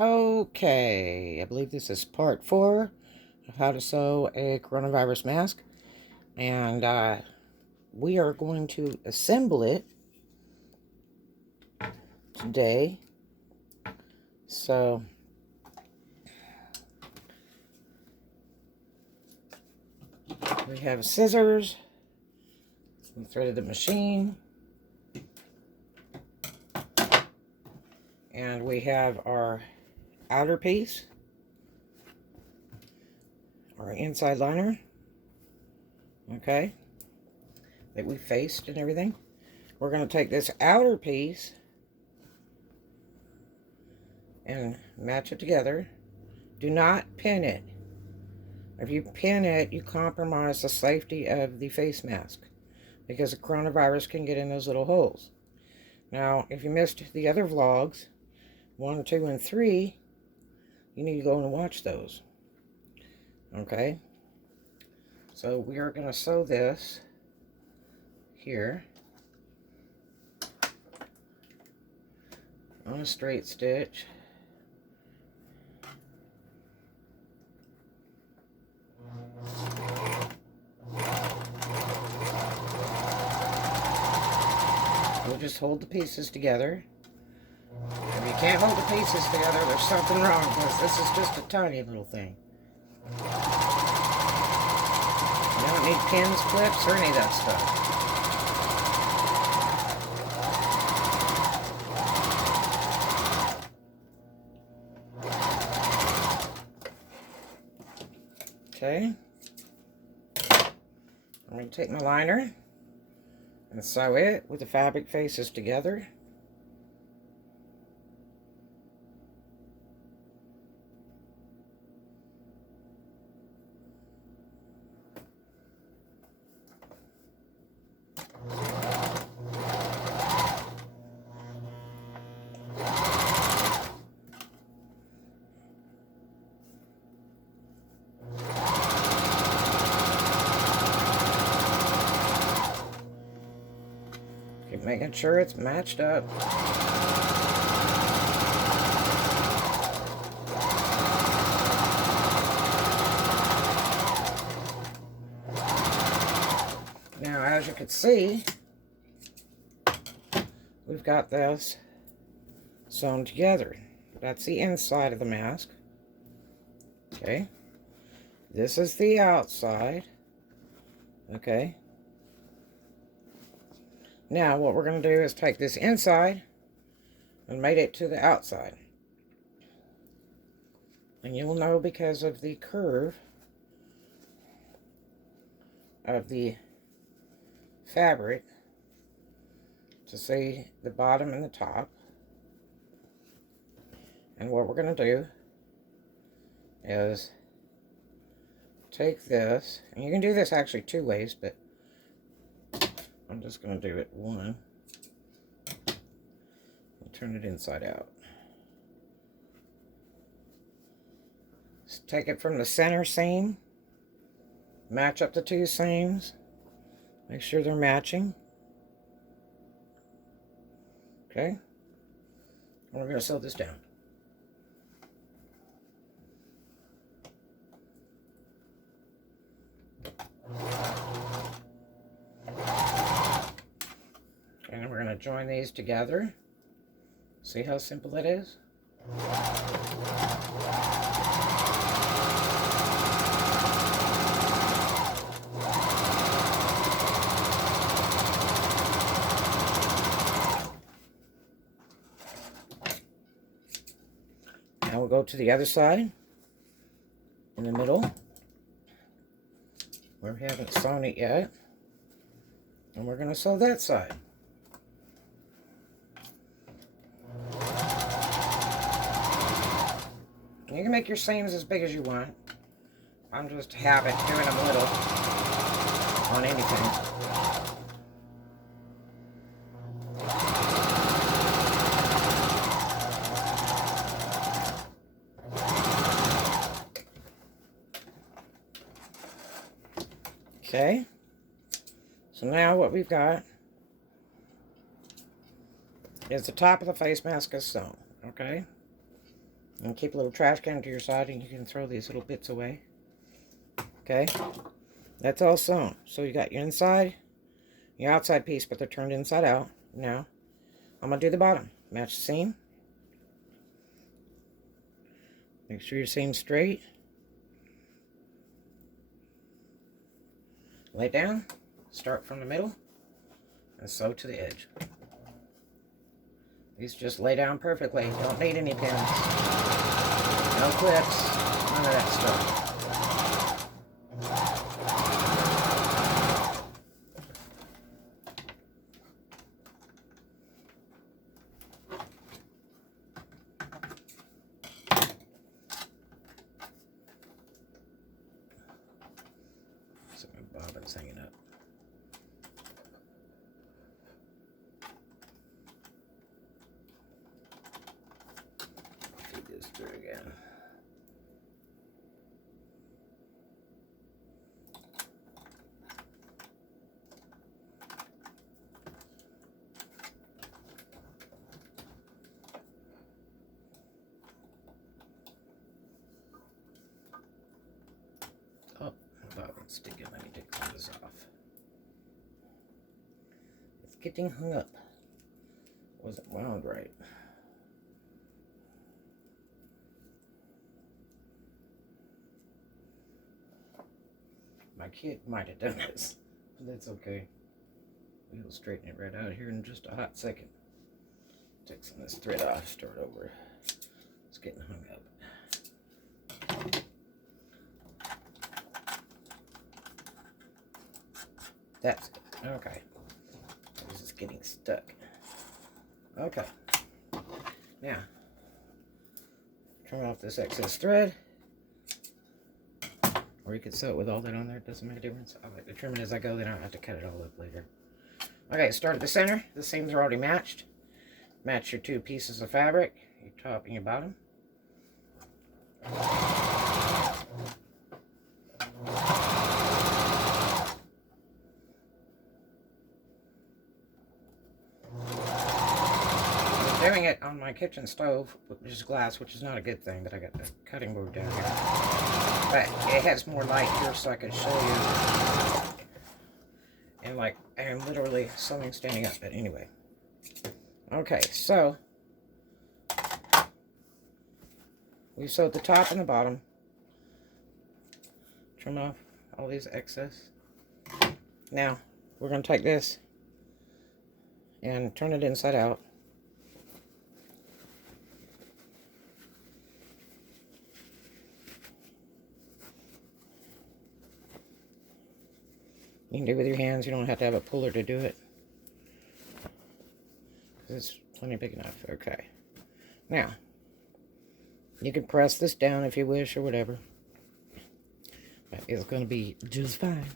Okay, I believe this is part 4 of how to sew a coronavirus mask. And we are going to assemble it today. So, we have scissors. We threaded the machine. And we have our outer piece, our inside liner, okay, that we faced and everything. We're going to take this outer piece and match it together. Do not pin it. If you pin it, you compromise the safety of the face mask because the coronavirus can get in those little holes. Now, if you missed the other vlogs, 1, 2, and 3, you need to go and watch those. Okay? So we are going to sew this here on a straight stitch. We'll just hold the pieces together. If you can't hold the pieces together, there's something wrong because this is just a tiny little thing. You don't need pins, clips, or any of that stuff. Okay. I'm going to take my liner and sew it with the fabric faces together. Keep making sure it's matched up. Now, as you can see, we've got this sewn together. That's the inside of the mask. Okay. This is the outside. Okay. Now, what we're going to do is take this inside and mate it to the outside. And you'll know because of the curve of the fabric to see the bottom and the top. And what we're going to do is take this, and you can do this actually 2 ways, but I'm just going to do it one. And turn it inside out. Just take it from the center seam, match up the 2 seams, make sure they're matching. Okay, and we're going to sew this down. And we're going to join these together. See how simple it is? Now we'll go to the other side, in the middle, where we haven't sewn it yet. And we're going to sew that side. You can make your seams as big as you want. I'm just habit doing them little on anything. Okay. So now what we've got is the top of the face mask is sewn. Okay. And keep a little trash can to your side, and you can throw these little bits away. Okay? That's all sewn. So you got your inside, your outside piece, but they're turned inside out. Now, I'm going to do the bottom. Match the seam. Make sure your seam's straight. Lay down. Start from the middle. And sew to the edge. These just lay down perfectly. You don't need any pins. No clips. None of that stuff. So my bobbin's hanging up. Feed this through again. Oh, my bobbin's sticking. I need to clean this off. It's getting hung up. Wasn't wound right. My kid might have done this, but that's okay. We'll straighten it right out here in just a hot second. Take some of this thread off, start over. It's getting hung up. That's it. Okay. This is getting stuck. Okay. Now, trim off this excess thread. Or you could sew it with all that on there. It doesn't make a difference. I like to trim it as I go. Then I don't have to cut it all up later. Okay, start at the center. The seams are already matched. Match your two pieces of fabric. Your top and your bottom. I'm doing it on my kitchen stove, which is glass, which is not a good thing, but I got the cutting board down here. But it has more light here, so I can show you. And like, I am literally sewing standing up, but anyway. Okay, so we sewed the top and the bottom. Trim off all these excess. Now, we're going to take this and turn it inside out. You can do it with your hands. You don't have to have a puller to do it. It's plenty big enough. Okay. Now, you can press this down if you wish or whatever. But it's going to be just fine.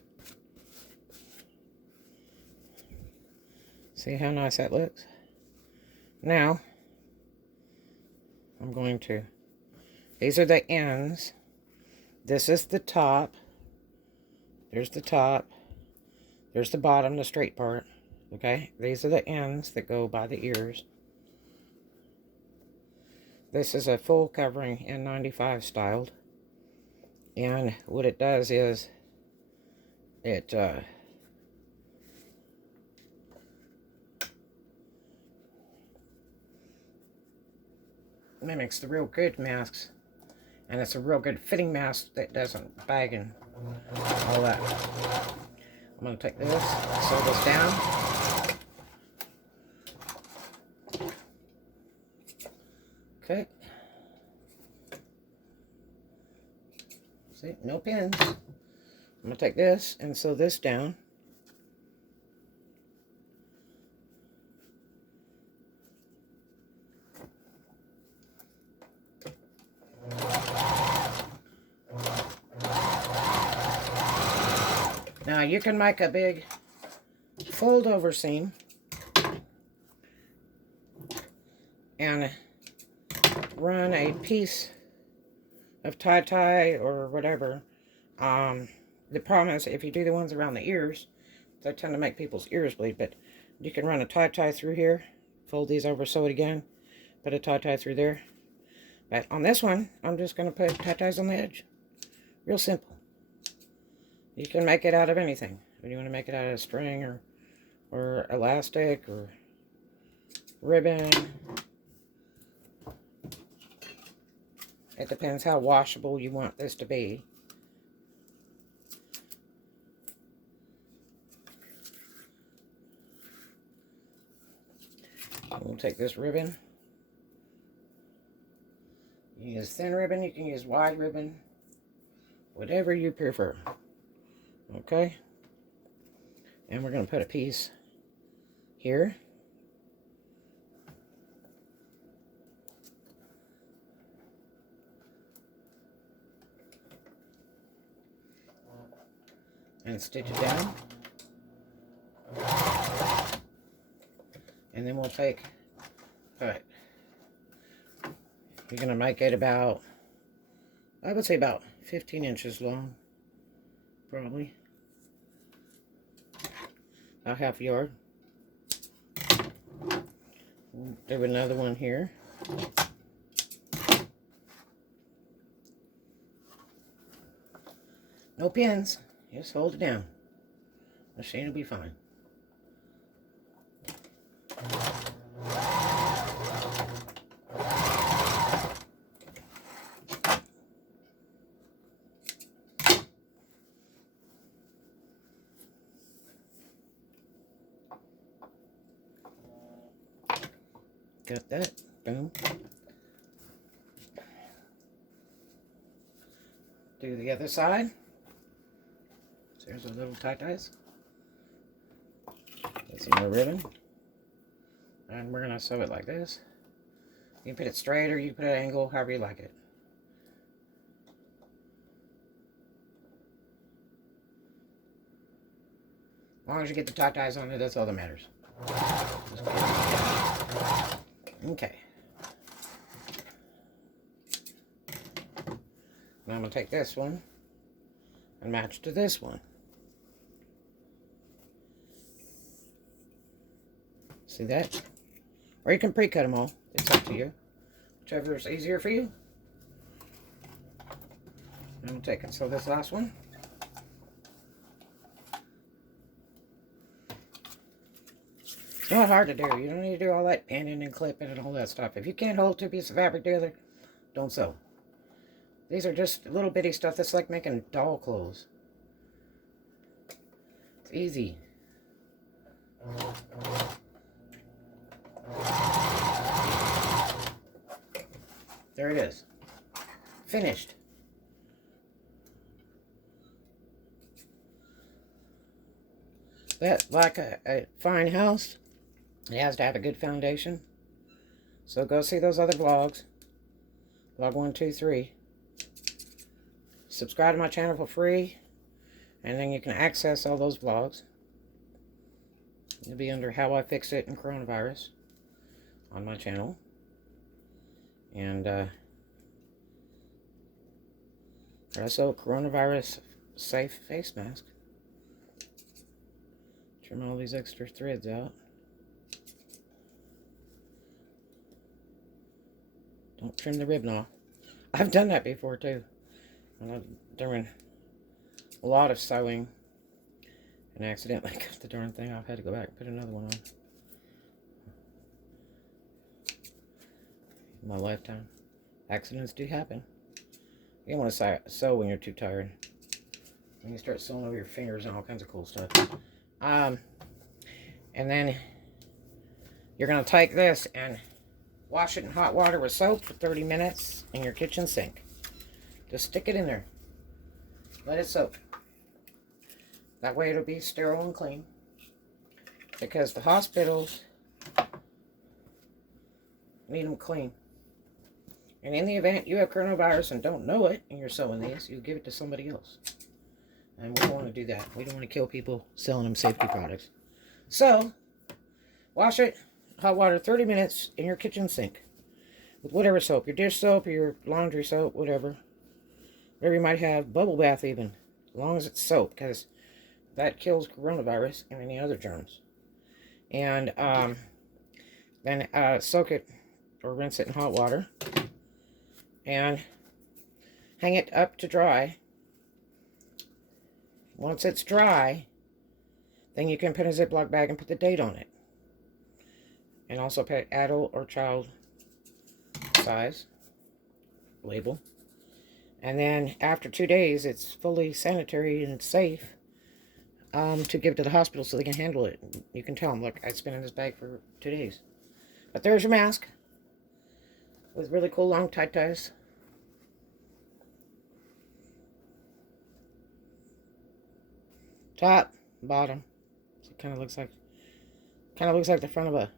See how nice that looks? Now, I'm going to... These are the ends. This is the top. There's the top. There's the bottom, the straight part. Okay? These are the ends that go by the ears. This is a full covering n95 styled. And what it does is it mimics the real good masks. And it's a real good fitting mask that doesn't bag and all that. I'm going to take this, sew this down. Okay. See, no pins. I'm going to take this and sew this down. Now you can make a big fold over seam and run a piece of tie or whatever. The problem is if you do the ones around the ears, they tend to make people's ears bleed, but you can run a tie through here, fold these over, sew it again, put a tie through there. But on this one, I'm just going to put tie-dyes on the edge. Real simple. You can make it out of anything. If you want to make it out of string or elastic or ribbon. It depends how washable you want this to be. We'll take this ribbon. You can use thin ribbon, you can use wide ribbon, whatever you prefer. Okay? And we're going to put a piece here. And stitch it down. And then we'll take, alright, you're going to make it about, I would say about 15 inches long, probably. About half a yard. We'll do another one here. No pins, just hold it down. The machine will be fine. Got that. Boom. Do the other side. So there's our little tie-dyes. Get some more ribbon. And we're going to sew it like this. You can put it straight or you can put it at an angle, however you like it. As long as you get the tie-dyes on it, that's all that matters. Okay. Now I'm going to take this one and match to this one. See that? Or you can pre-cut them all. It's up to you. Whichever is easier for you. I'm going to take and sew this last one. It's not hard to do. You don't need to do all that pinning and clipping and all that stuff. If you can't hold two pieces of fabric together, don't sew. These are just little bitty stuff that's like making doll clothes. It's easy. There it is. Finished. But like a fine house, it has to have a good foundation. So go see those other vlogs. Vlog 1, 2, 3. Subscribe to my channel for free. And then you can access all those vlogs. It'll be under How I Fix It in Coronavirus on my channel. And also coronavirus safe face mask. Trim all these extra threads out. Don't trim the ribbon off. I've done that before too. When I'm doing a lot of sewing and accidentally cut the darn thing off. I had to go back and put another one on. In my lifetime. Accidents do happen. You don't want to sew when you're too tired. When you start sewing over your fingers and all kinds of cool stuff. And then you're going to take this and wash it in hot water with soap for 30 minutes in your kitchen sink. Just stick it in there. Let it soak. That way it'll be sterile and clean. Because the hospitals need them clean. And in the event you have coronavirus and don't know it, and you're sewing these, you give it to somebody else. And we don't want to do that. We don't want to kill people selling them safety products. So, wash it, hot water, 30 minutes in your kitchen sink. With whatever soap, your dish soap or your laundry soap, whatever. Whatever you might have, bubble bath even. As long as it's soap, because that kills coronavirus and any other germs. And then soak it or rinse it in hot water. and hang it up to dry. Once it's dry, then you can put a Ziploc bag and put the date on it. And also put adult or child size label. And then after 2 days, it's fully sanitary and safe to give to the hospital so they can handle it. You can tell them, look, it's been in this bag for 2 days. But there's your mask with really cool long ties. Top, bottom. So it kind of looks like the front of a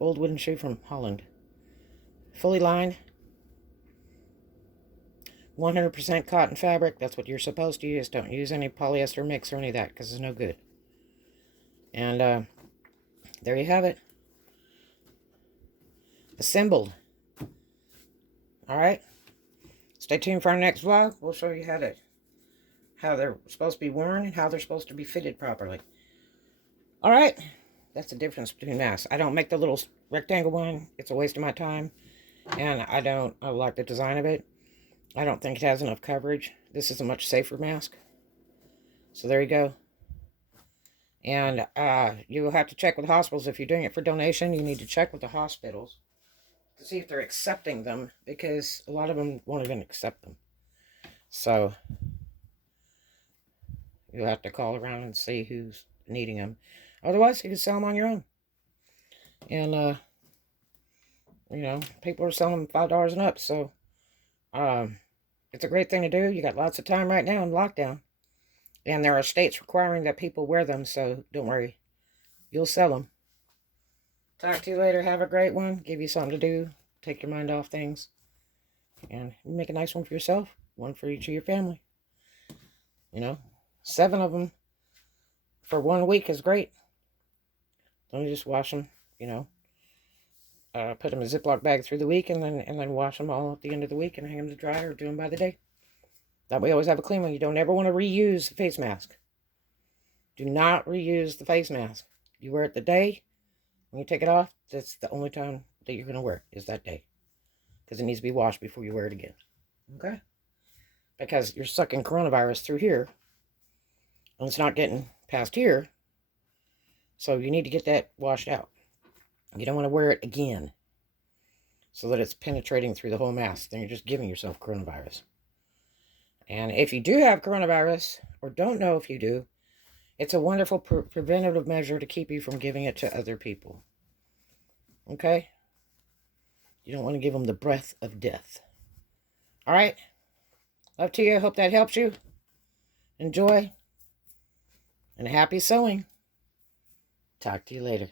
old wooden shoe from Holland. Fully lined. 100% cotton fabric. That's what you're supposed to use. Don't use any polyester mix or any of that because it's no good. And there you have it. Assembled. Alright. Stay tuned for our next vlog. We'll show you how they're supposed to be worn and how they're supposed to be fitted properly. Alright. That's the difference between masks. I don't make the little rectangle one. It's a waste of my time. And I like the design of it. I don't think it has enough coverage. This is a much safer mask. So there you go. And you will have to check with hospitals. If you're doing it for donation, you need to check with the hospitals to see if they're accepting them, because a lot of them won't even accept them. So you'll have to call around and see who's needing them. Otherwise, you can sell them on your own. And, you know, people are selling them $5 and up. So, it's a great thing to do. You got lots of time right now in lockdown. And there are states requiring that people wear them. So, don't worry. You'll sell them. Talk to you later. Have a great one. Give you something to do. Take your mind off things. And make a nice one for yourself. One for each of your family. You know, 7 of them for 1 week is great. Don't just wash them, you know. Put them in a Ziploc bag through the week and then wash them all at the end of the week and hang them to dry or do them by the day. That way you always have a clean one. You don't ever want to reuse the face mask. Do not reuse the face mask. You wear it the day. When you take it off, that's the only time that you're going to wear it, is that day. Because it needs to be washed before you wear it again. Okay? Because you're sucking coronavirus through here. And it's not getting past here. So you need to get that washed out. You don't want to wear it again. So that it's penetrating through the whole mask. Then you're just giving yourself coronavirus. And if you do have coronavirus, or don't know if you do, it's a wonderful preventative measure to keep you from giving it to other people. Okay? You don't want to give them the breath of death. Alright? Love to you. Hope that helps you. Enjoy. And happy sewing. Talk to you later.